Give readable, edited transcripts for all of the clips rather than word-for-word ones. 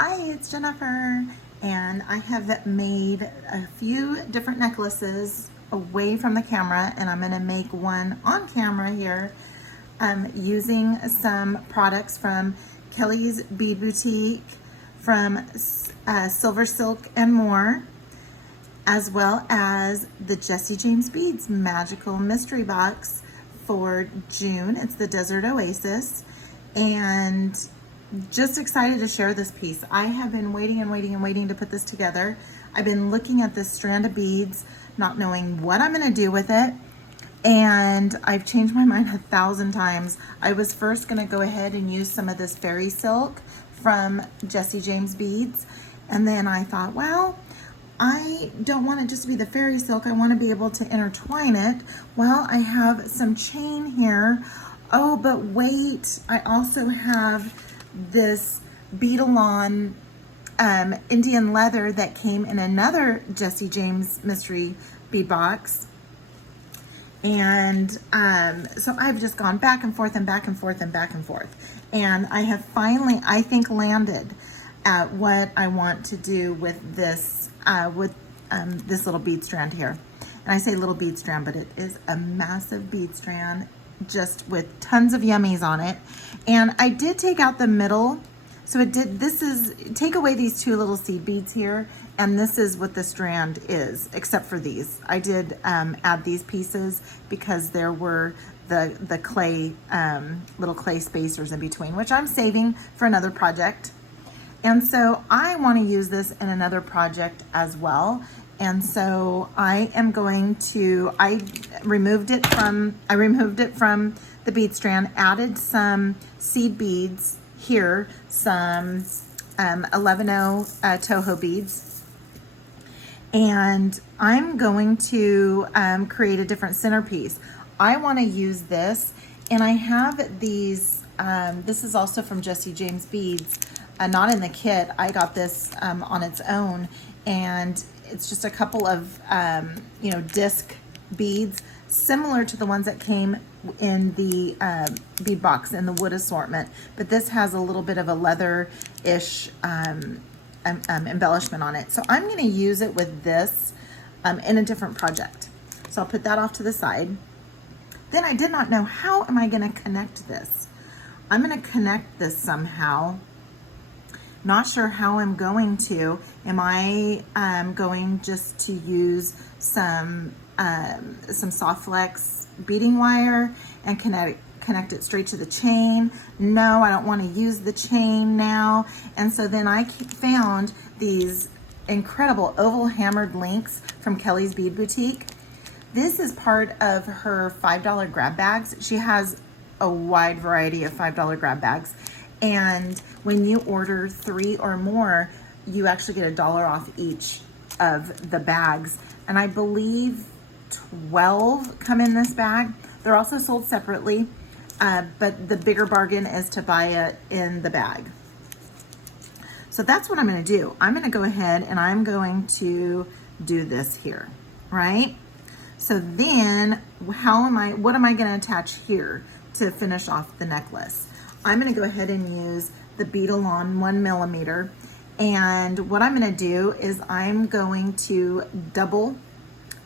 Hi, it's Jennifer, and I have made a few different necklaces away from the camera, and I'm going to make one on camera here using some products from Kellie's Bead Boutique, from Silversilk and more, as well as the Jesse James Beads Magical Mystery Box for June. It's the Desert Oasis, and just excited to share this piece. I have been waiting and waiting and waiting to put this together. I've been looking at this strand of beads, not knowing what I'm going to do with it, and I've changed my mind 1,000 times. I was first going to go ahead and use some of this fairy silk from Jesse James Beads, and then I thought, well, I don't want it just to be the fairy silk. I want to be able to intertwine it. Well, I have some chain here. Oh, but wait, I also have this bead-along Indian leather that came in another Jesse James mystery bead box. And so I've just gone back and forth and back and forth and back and forth. And I have finally, I think, landed at what I want to do with this this little bead strand here. And I say little bead strand, but it is a massive bead strand, just with tons of yummies on it. And I did take out the middle, so take away these two little seed beads here, and this is what the strand is, except for these. I did add these pieces because there were the clay, little clay spacers in between, which I'm saving for another project. And so I want to use this in another project as well. And so I am going to, I removed it from the bead strand, added some seed beads here, some 11-0 Toho beads. And I'm going to create a different centerpiece. I want to use this, and I have these, this is also from Jesse James Beads, not in the kit. I got this on its own, and it's just a couple of, disc beads, similar to the ones that came in the bead box in the wood assortment. But this has a little bit of a leather-ish embellishment on it. So I'm going to use it with this in a different project. So I'll put that off to the side. Then I did not know, how am I going to connect this? I'm going to connect this somehow. Not sure how I'm going to. Am I going just to use some soft flex beading wire and connect it straight to the chain? No, I don't want to use the chain now. And so then I found these incredible oval hammered links from Kellie's Bead Boutique. This is part of her $5 grab bags. She has a wide variety of $5 grab bags. And when you order 3 or more, you actually get $1 off each of the bags. And I believe 12 come in this bag. They're also sold separately, but the bigger bargain is to buy it in the bag. So that's what I'm going to do. I'm going to go ahead and I'm going to do this here, right? So then what am I going to attach here to finish off the necklace? I'm going to go ahead and use the bead-along 1mm, and what I'm going to do is I'm going to double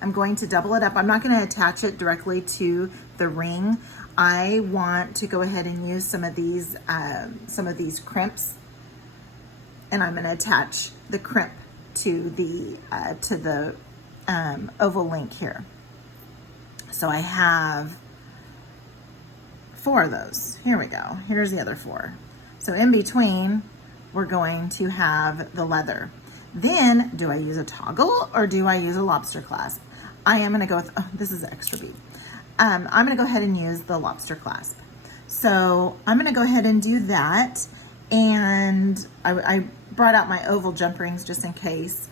it up. I'm not going to attach it directly to the ring. I want to go ahead and use some of these crimps, and I'm going to attach the crimp to the oval link here. So I have 4 of those. Here we go. Here's the other 4. So in between, we're going to have the leather. Then, do I use a toggle or do I use a lobster clasp? I am going to go with, oh, this is extra bead. I'm going to go ahead and use the lobster clasp. So I'm going to go ahead and do that. And I brought out my oval jump rings just in case.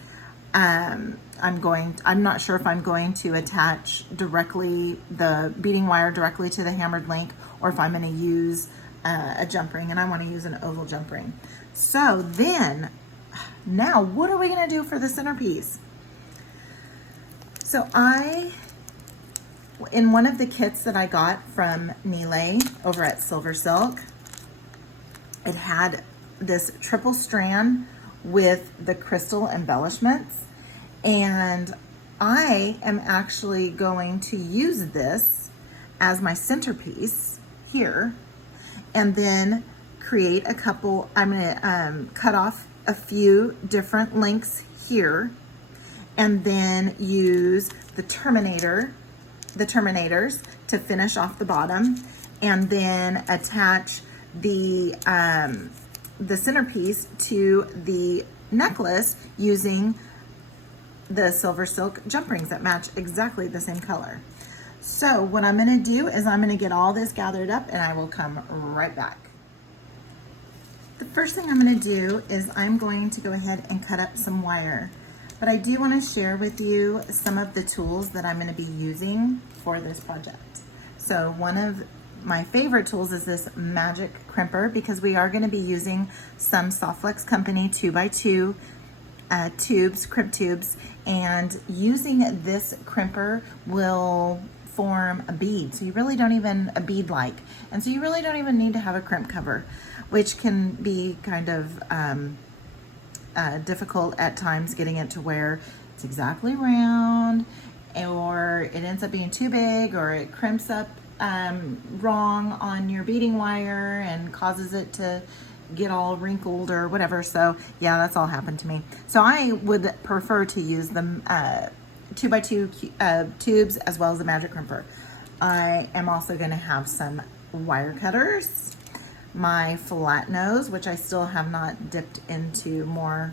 I'm not sure if I'm going to attach directly the beading wire directly to the hammered link, or if I'm going to use a jump ring, and I want to use an oval jump ring. So then, now what are we going to do for the centerpiece? So in one of the kits that I got from Nile over at Silversilk, it had this triple strand with the crystal embellishments, and I am actually going to use this as my centerpiece here, and then create a couple. I'm going to cut off a few different links here, and then use the Terminators to finish off the bottom, and then attach the centerpiece to the necklace using the Silversilk jump rings that match exactly the same color. So what I'm going to do is I'm going to get all this gathered up, and I will come right back. The first thing I'm going to do is I'm going to go ahead and cut up some wire, but I do want to share with you some of the tools that I'm going to be using for this project. So one of my favorite tools is this magic crimper, because we are going to be using some Softflex Company 2x2 tubes, crimp tubes, and using this crimper will form a bead. So you really don't even, a bead like, and so you really don't even need to have a crimp cover, which can be kind of difficult at times, getting it to where it's exactly round, or it ends up being too big, or it crimps up wrong on your beading wire and causes it to get all wrinkled or whatever. So yeah, that's all happened to me. So I would prefer to use the 2x2 tubes as well as the magic crimper. I am also going to have some wire cutters, my flat nose, which I still have not dipped into more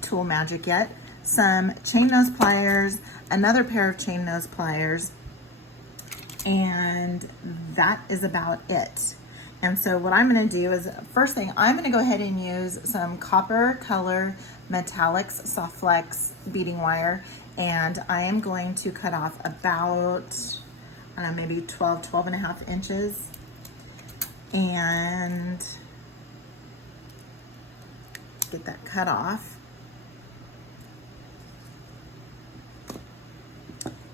tool magic yet, some chain nose pliers, another pair of chain nose pliers, and that is about it. And so what I'm going to do is, first thing, I'm going to go ahead and use some copper color metallics Softflex beading wire, and I am going to cut off about, I don't know, maybe 12 and a half inches, and get that cut off.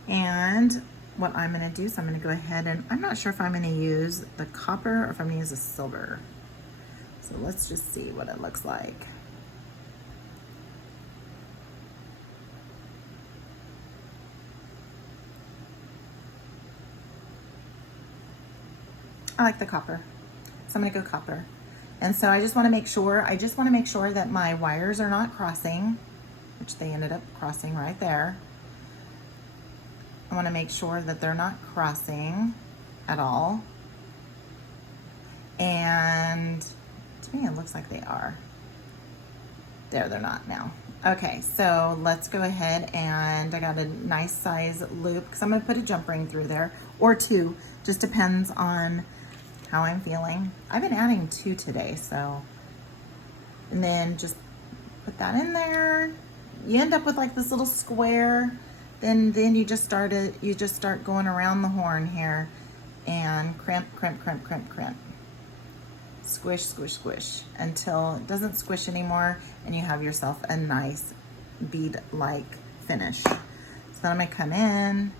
And what I'm going to do is I'm going to go ahead and, I'm not sure if I'm going to use the copper or if I'm going to use a silver. So let's just see what it looks like. I like the copper, so I'm going to go copper. And so I just want to make sure, that my wires are not crossing, which they ended up crossing right there. I want to make sure that they're not crossing at all. And to me, it looks like they are. There, they're not now. Okay, so let's go ahead, and I got a nice size loop, because I'm going to put a jump ring through there, or two, just depends on how I'm feeling. I've been adding 2 today, so, and then just put that in there. You end up with like this little square. Then you just start going around the horn here, and crimp, crimp, crimp, crimp, crimp. Squish, squish, squish, until it doesn't squish anymore, and you have yourself a nice bead-like finish. So then I'm gonna come in,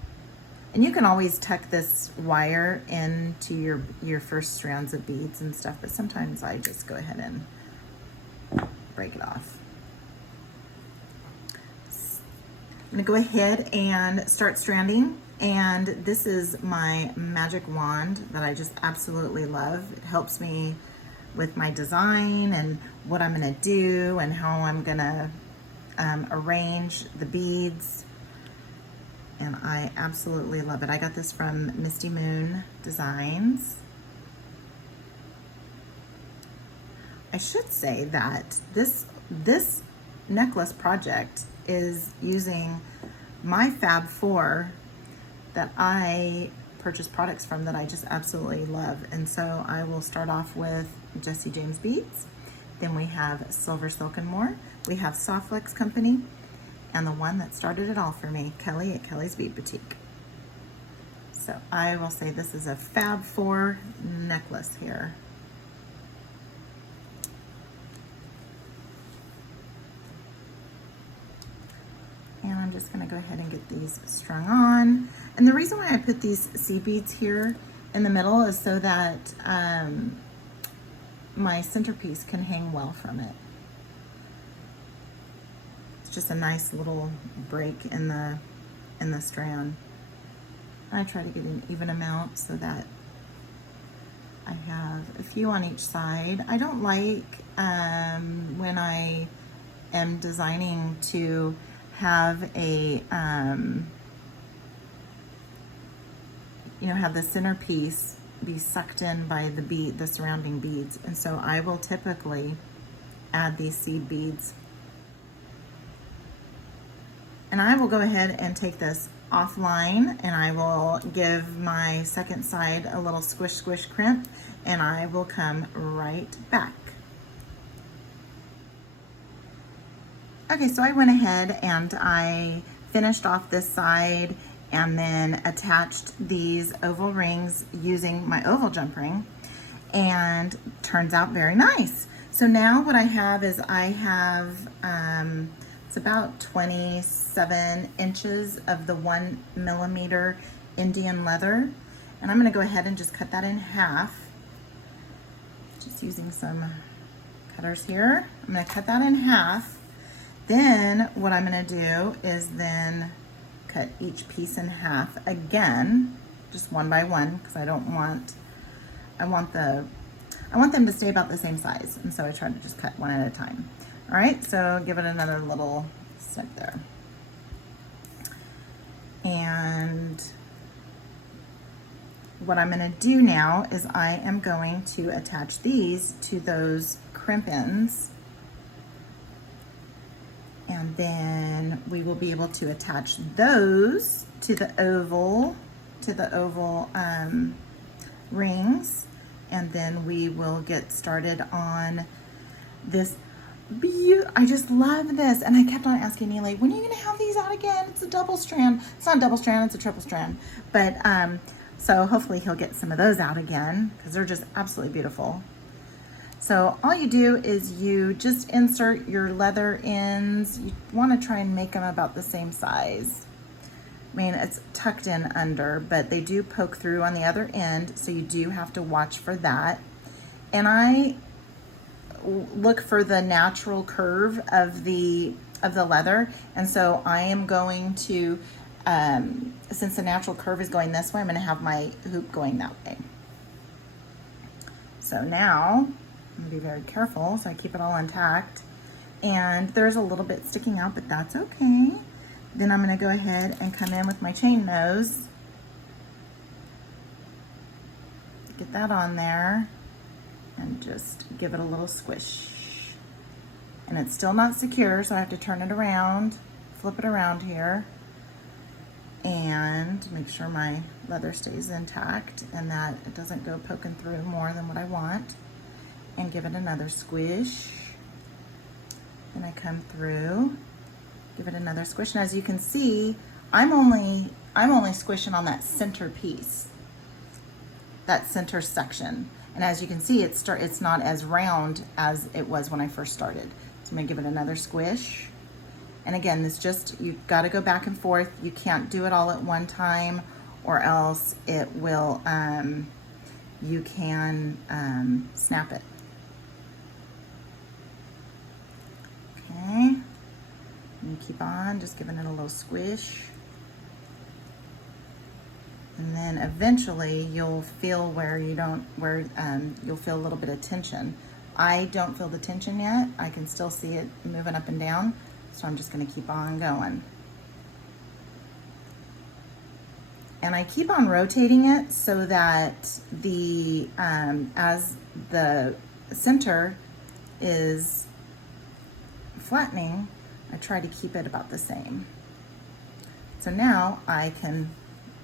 and you can always tuck this wire into your first strands of beads and stuff, but sometimes I just go ahead and break it off. I'm gonna go ahead and start stranding, and this is my magic wand that I just absolutely love. It helps me with my design and what I'm gonna do and how I'm gonna arrange the beads, and I absolutely love it. I got this from Misty Moon Designs. I should say that this necklace project is using my Fab 4 that I purchased products from that I just absolutely love. And so I will start off with Jesse James beads. Then we have Silversilk and More. We have Softflex Company, and the one that started it all for me, Kellie at Kellie's Bead Boutique. So I will say this is a Fab 4 necklace here. And I'm just gonna go ahead and get these strung on. And the reason why I put these seed beads here in the middle is so that my centerpiece can hang well from it. It's just a nice little break in the strand. I try to get an even amount so that I have a few on each side. I don't like when I am designing to have a have the centerpiece be sucked in by the surrounding beads, and so I will typically add these seed beads. And I will go ahead and take this offline, and I will give my second side a little squish squish crimp, and I will come right back. Okay, so I went ahead and I finished off this side and then attached these oval rings using my oval jump ring, and turns out very nice. So now what I have is it's about 27 inches of the 1 millimeter Indian leather, and I'm going to go ahead and just cut that in half, just using some cutters here. I'm going to cut that in half. Then what I'm going to do is then cut each piece in half again, just one by one, because I want them to stay about the same size, and so I try to just cut one at a time. All right, so give it another little snip there. And what I'm going to do now is I am going to attach these to those crimp ends, and then we will be able to attach those to the oval rings, and then we will get started on this. I just love this, and I kept on asking Neely, when are you going to have these out again? It's a double strand. It's not a double strand, it's a triple strand. But so hopefully he'll get some of those out again, because they're just absolutely beautiful. So all you do is you just insert your leather ends. You want to try and make them about the same size. I mean, it's tucked in under, but they do poke through on the other end, so you do have to watch for that. And I look for the natural curve of the leather, and so I am going to, since the natural curve is going this way, I'm going to have my hoop going that way. So now I'm going to be very careful so I keep it all intact, and there's a little bit sticking out, but that's okay. Then I'm going to go ahead and come in with my chain nose, get that on there, and just give it a little squish. And it's still not secure, so I have to turn it around, flip it around here, and make sure my leather stays intact and that it doesn't go poking through more than what I want, and give it another squish. Then I come through, give it another squish, and as you can see, I'm only squishing on that center piece, that center section. And as you can see, it's not as round as it was when I first started. So I'm gonna give it another squish. And again, you've got to go back and forth. You can't do it all at one time, or else it will, you can snap it. Okay, and keep on just giving it a little squish. And then eventually you'll feel you'll feel a little bit of tension. I don't feel the tension yet. I can still see it moving up and down, so I'm just going to keep on going. And I keep on rotating it so that as the center is flattening, I try to keep it about the same. So now I can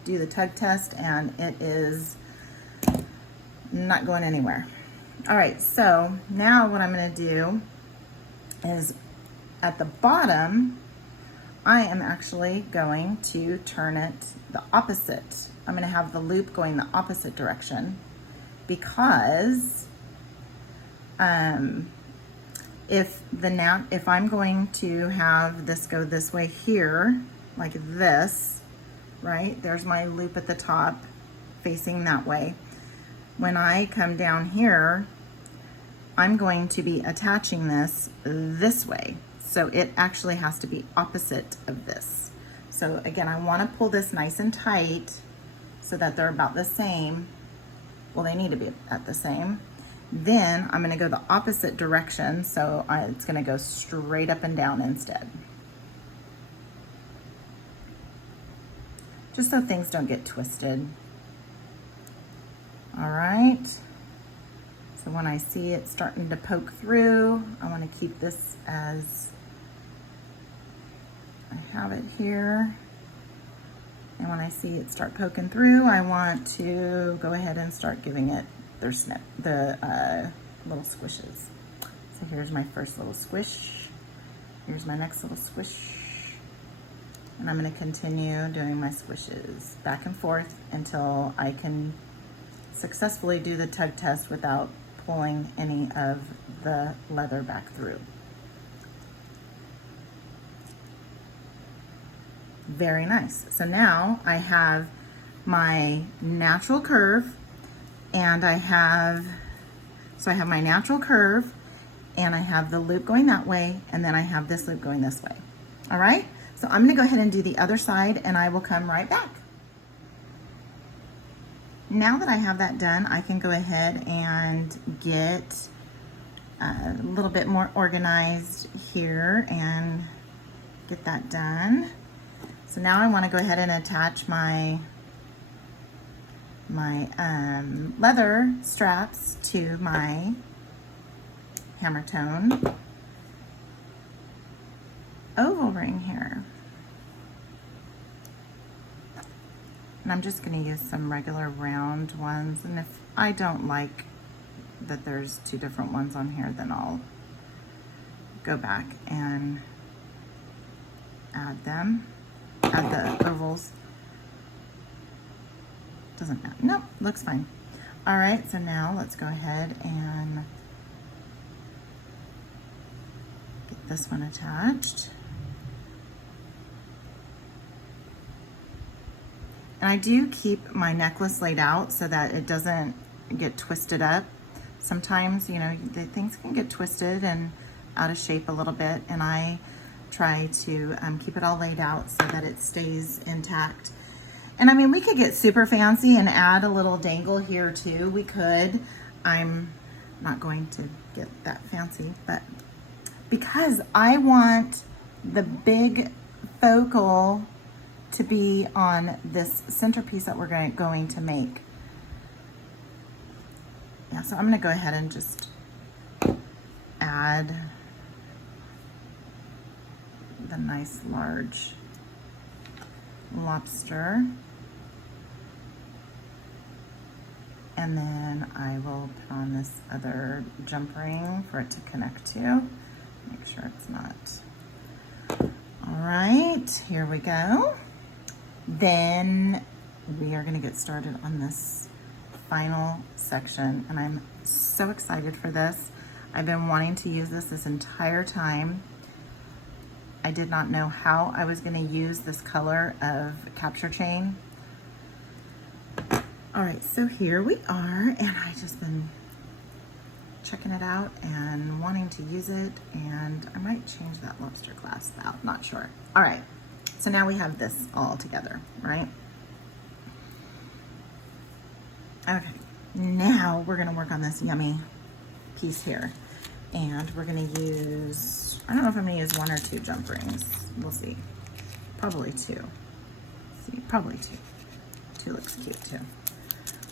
do the tug test, and it is not going anywhere. All right, so now what I'm going to do is at the bottom, I am actually going to turn it the opposite. I'm going to have the loop going the opposite direction, because if I'm going to have this go this way here, like this, right? There's my loop at the top facing that way. When I come down here, I'm going to be attaching this way. So it actually has to be opposite of this. So again, I want to pull this nice and tight so that they're about the same. Well, they need to be at the same. Then I'm going to go the opposite direction, so it's going to go straight up and down instead. Just so things don't get twisted. All right. So when I see it starting to poke through, I want to keep this as I have it here. And when I see it start poking through, I want to go ahead and start giving it the little squishes. So here's my first little squish. Here's my next little squish. And I'm going to continue doing my squishes back and forth until I can successfully do the tug test without pulling any of the leather back through. Very nice. So now I have my natural curve, and I have my natural curve, and I have the loop going that way, and then I have this loop going this way. All right, so I'm gonna go ahead and do the other side, and I will come right back. Now that I have that done, I can go ahead and get a little bit more organized here and get that done. So now I want to go ahead and attach my leather straps to my hammer tone oval ring here. And I'm just going to use some regular round ones, and if I don't like that there's two different ones on here, then I'll go back and add the ovals. Doesn't matter. Nope, looks fine. All right, so now let's go ahead and get this one attached. And I do keep my necklace laid out so that it doesn't get twisted up. Sometimes, you know, things can get twisted and out of shape a little bit, and I try to keep it all laid out so that it stays intact. And I mean, we could get super fancy and add a little dangle here too. We could. I'm not going to get that fancy, but because I want the big focal to be on this centerpiece that we're going to make. Yeah, so I'm gonna go ahead and just add the nice large lobster. And then I will put on this other jump ring for it to connect to. Make sure it's not. All right, here we go. Then we are gonna get started on this final section, and I'm so excited for this. I've been wanting to use this entire time. I did not know how I was going to use this color of capture chain. All right, so here we are, and I've just been checking it out and wanting to use it, and I might change that lobster clasp out, not sure. All right, so now we have this all together, right? Okay, now we're gonna work on this yummy piece here. And we're gonna use, I don't know if I'm gonna use one or two jump rings. We'll see. Probably two. See, probably two. Two looks cute too.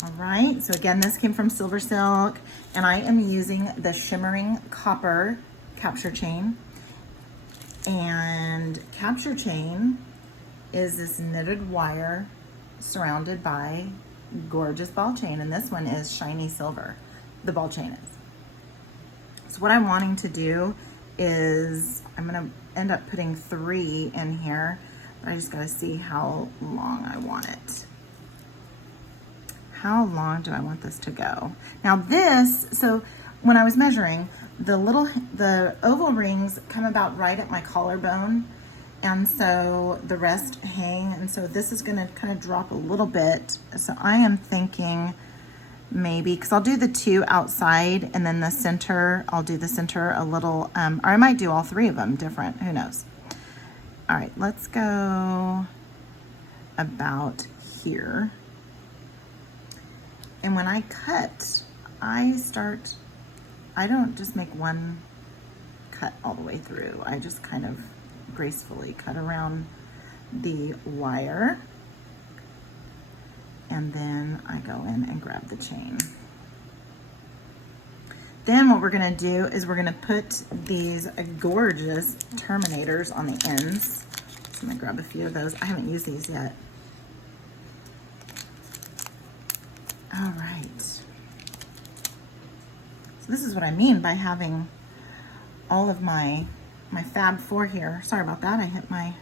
All right, so again, this came from Silversilk, and I am using the shimmering copper capture chain. And capture chain is this knitted wire surrounded by gorgeous ball chain, and this one is shiny silver, the ball chain is. So what I'm wanting to do is I'm gonna end up putting 3 in here, but I just gotta see how long I want it. How long do I want this to go? Now this, so when I was measuring, the oval rings come about right at my collarbone, and so the rest hang, and so this is gonna kind of drop a little bit. So I am thinking maybe, because I'll do the 2 outside and then the center, I'll do the center a little, or I might do all 3 of them different, who knows. All right, let's go about here. And when I cut, I don't just make one cut all the way through. I just kind of gracefully cut around the wire. And then I go in and grab the chain. Then what we're gonna do is we're gonna put these gorgeous Terminators on the ends. So I'm gonna grab a few of those. I haven't used these yet. All right. So this is what I mean by having all of my Fab 4 here. Sorry about that, I hit my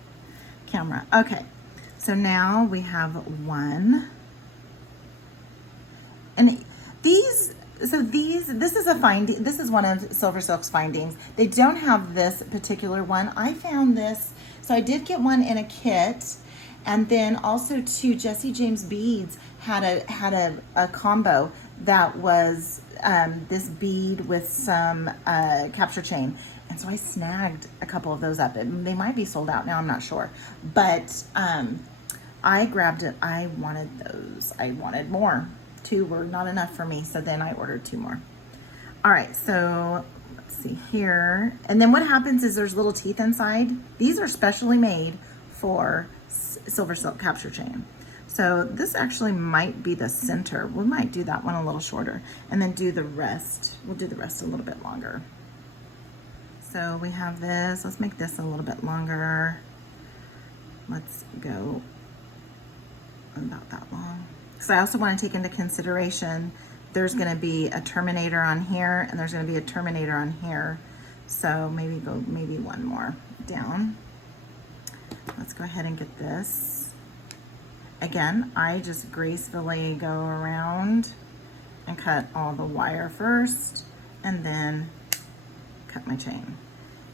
camera. Okay, so now we have 1. And this is a finding. This is one of Silversilk's findings. They don't have this particular one. I found this, so I did get one in a kit, and then also too, Jesse James Beads had a combo that was this bead with some capture chain, and so I snagged a couple of those up. They might be sold out now, I'm not sure, but I grabbed it. I wanted those. I wanted more. 2 were not enough for me, so then I ordered 2 more. All right, so let's see here. And then what happens is there's little teeth inside. These are specially made for Silversilk capture chain. So this actually might be the center. We might do that one a little shorter and then do the rest. We'll do the rest a little bit longer. So we have this. Let's make this a little bit longer. Let's go about that long. So I also want to take into consideration there's going to be a Terminator on here and there's going to be a Terminator on here. So maybe one more down. Let's go ahead and get this. Again, I just gracefully go around and cut all the wire first and then cut my chain.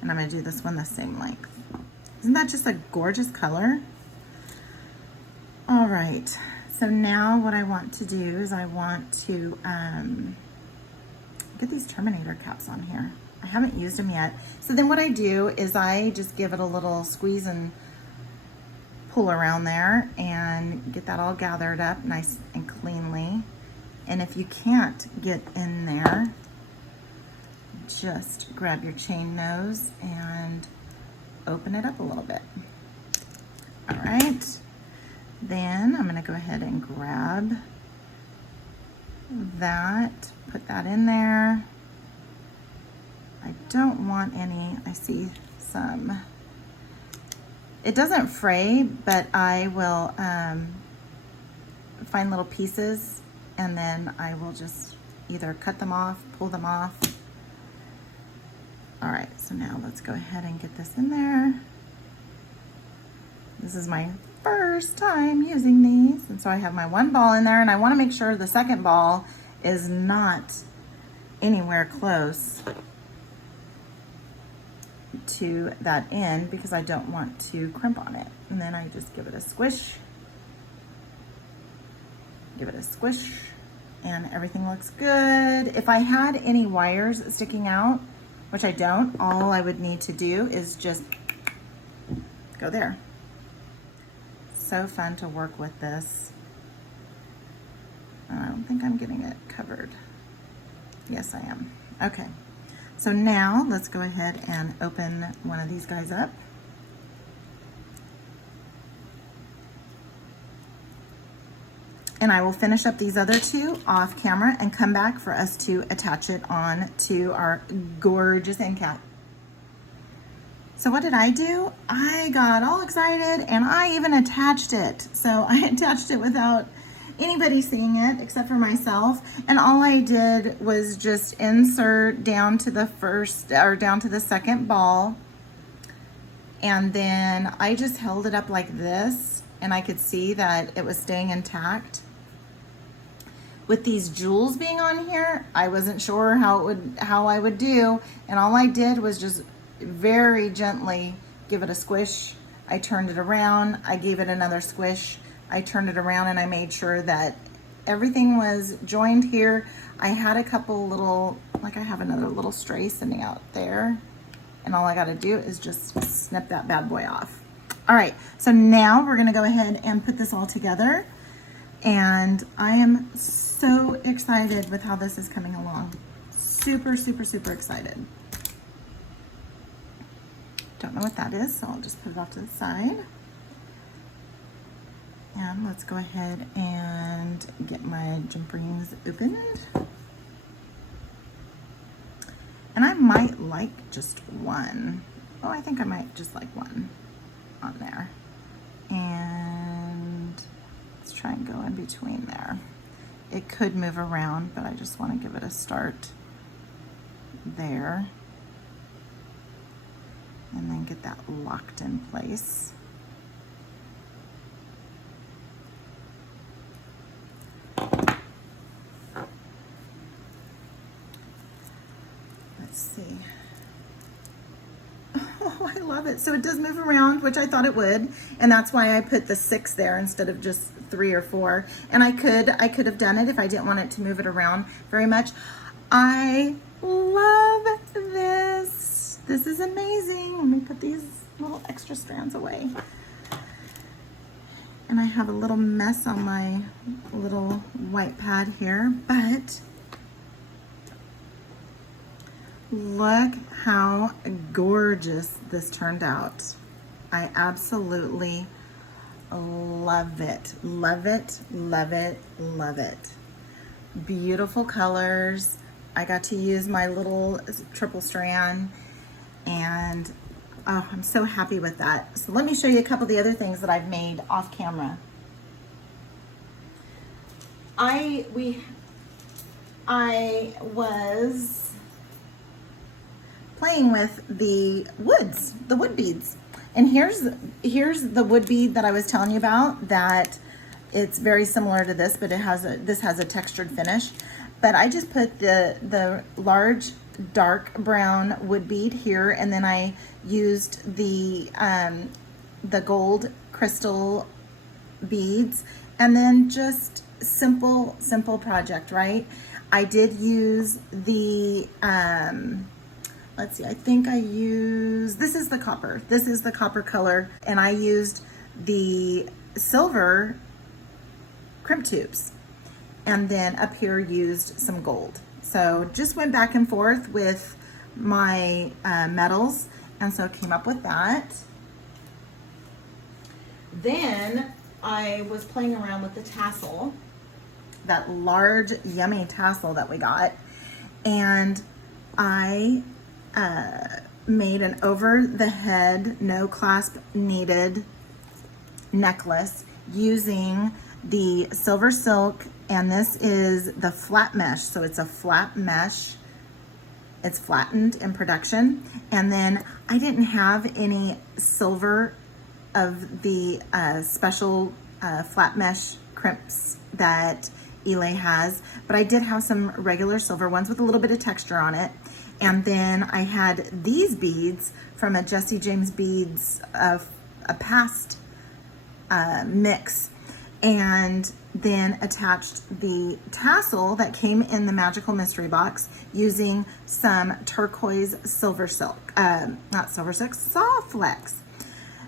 And I'm going to do this one the same length. Isn't that just a gorgeous color? All right. So now what I want to do is I want to get these Terminator caps on here. I haven't used them yet. So then what I do is I just give it a little squeeze and pull around there and get that all gathered up nice and cleanly. And if you can't get in there, just grab your chain nose and open it up a little bit. All right. Then I'm going to go ahead and grab that, put that in there. I don't want any, I see some, it doesn't fray, but I will find little pieces and then I will just either cut them off, pull them off. All right, so now let's go ahead and get this in there. This is my first time using these, and so I have my 1 ball in there, and I want to make sure the second ball is not anywhere close to that end because I don't want to crimp on it. And then I just give it a squish, and everything looks good. If I had any wires sticking out, which I don't, all I would need to do is just go there. So fun to work with this. I don't think I'm getting it covered. Yes, I am. Okay, so now let's go ahead and open one of these guys up. And I will finish up these other 2 off camera and come back for us to attach it on to our gorgeous end cap. So what did I do? I got all excited and I even attached it. So I attached it without anybody seeing it except for myself. And all I did was just insert down to the first or down to the second ball. And then I just held it up like this and I could see that it was staying intact. With these jewels being on here, I wasn't sure how I would do. And all I did was just very gently give it a squish. I turned it around, I gave it another squish, I turned it around, and I made sure that everything was joined here. I had a couple little, like I have another little stray sitting out there, and all I got to do is just snip that bad boy off. All right, so now we're gonna go ahead and put this all together, and I am so excited with how this is coming along. Super, super, super excited. Don't know what that is, so I'll just put it off to the side. And let's go ahead and get my jump rings opened. And I might like just one. Oh, I think I might just like one on there. And let's try and go in between there. It could move around, but I just want to give it a start there. And then get that locked in place. Let's see. Oh, I love it. So it does move around, which I thought it would, and that's why I put the 6 there instead of just 3 or 4. And I could have done it if I didn't want it to move it around very much. I love this. This is amazing. Let me put these little extra strands away. And I have a little mess on my little white pad here, but look how gorgeous this turned out. I absolutely love it. Love it, love it, love it. Beautiful colors. I got to use my little triple strand, and oh, I'm so happy with that. So let me show you a couple of the other things that I've made off camera. I was playing with the wood beads. And here's the wood bead that I was telling you about, that it's very similar to this, but this has a textured finish. But I just put the large dark brown wood bead here, and then I used the gold crystal beads, and then just simple project, right? I did use the let's see, I think I used, this is the copper color, and I used the silver crimp tubes, and then up here used some gold. So just went back and forth with my metals, and so came up with that. Then I was playing around with the tassel, that large yummy tassel that we got, and I made an over the head, no clasp needed necklace using the Silversilk, and this is the flat mesh. So it's a flat mesh. It's flattened in production. And then I didn't have any silver of the special flat mesh crimps that Elay has, but I did have some regular silver ones with a little bit of texture on it. And then I had these beads from a Jesse James Beads, a past mix, and then attached the tassel that came in the Magical Mystery Box using some turquoise Silversilk, not Silversilk, Softflex.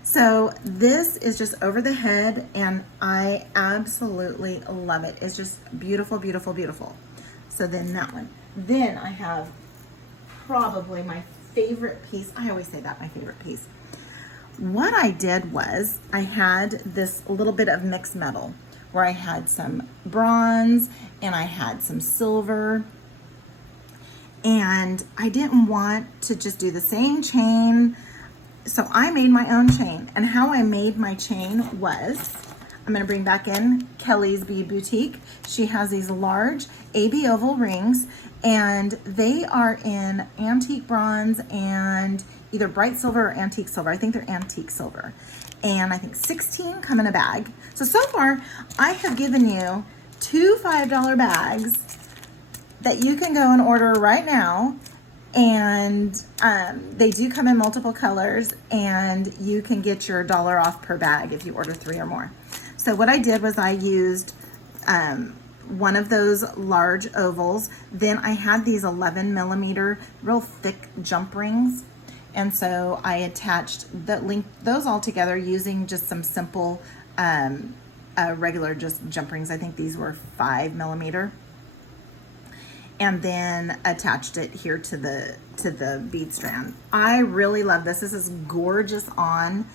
So this is just over the head, and I absolutely love it. It's just beautiful, beautiful, beautiful. So then that one. Then I have probably my favorite piece. I always say that, my favorite piece. What I did was I had this little bit of mixed metal where I had some bronze and I had some silver, and I didn't want to just do the same chain. So I made my own chain, and how I made my chain was, I'm gonna bring back in Kellie's Bead Boutique. She has these large AB oval rings, and they are in antique bronze and either bright silver or antique silver. I think they're antique silver. And I think 16 come in a bag. So far, I have given you 2 $5 bags that you can go and order right now. And they do come in multiple colors, and you can get your $1 off per bag if you order 3 or more. So what I did was I used one of those large ovals. Then I had these 11 millimeter real thick jump rings. And so I attached those all together using just some simple regular just jump rings. I think these were 5 millimeter. And then attached it here to the bead strand. I really love this. This is gorgeous on,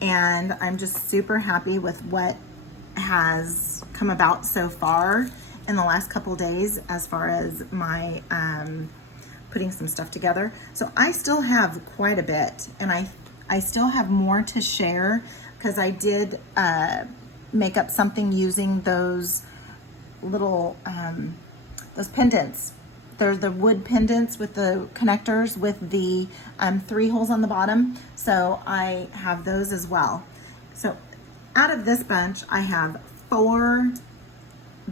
and I'm just super happy with what has come about so far in the last couple days as far as my putting some stuff together. So I still have quite a bit, and I still have more to share because I did make up something using those little those pendants. They're the wood pendants with the connectors with the 3 holes on the bottom. So I have those as well. So out of this bunch, I have 4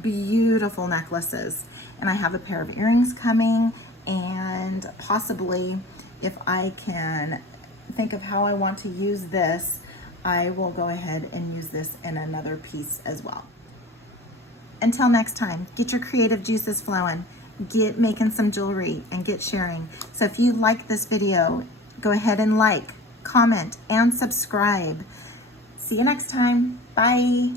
beautiful necklaces, and I have a pair of earrings coming, and possibly if I can think of how I want to use this, I will go ahead and use this in another piece as well. Until next time, get your creative juices flowing, get making some jewelry, and get sharing. So if you like this video, go ahead and like, comment, and subscribe. See you next time. Bye.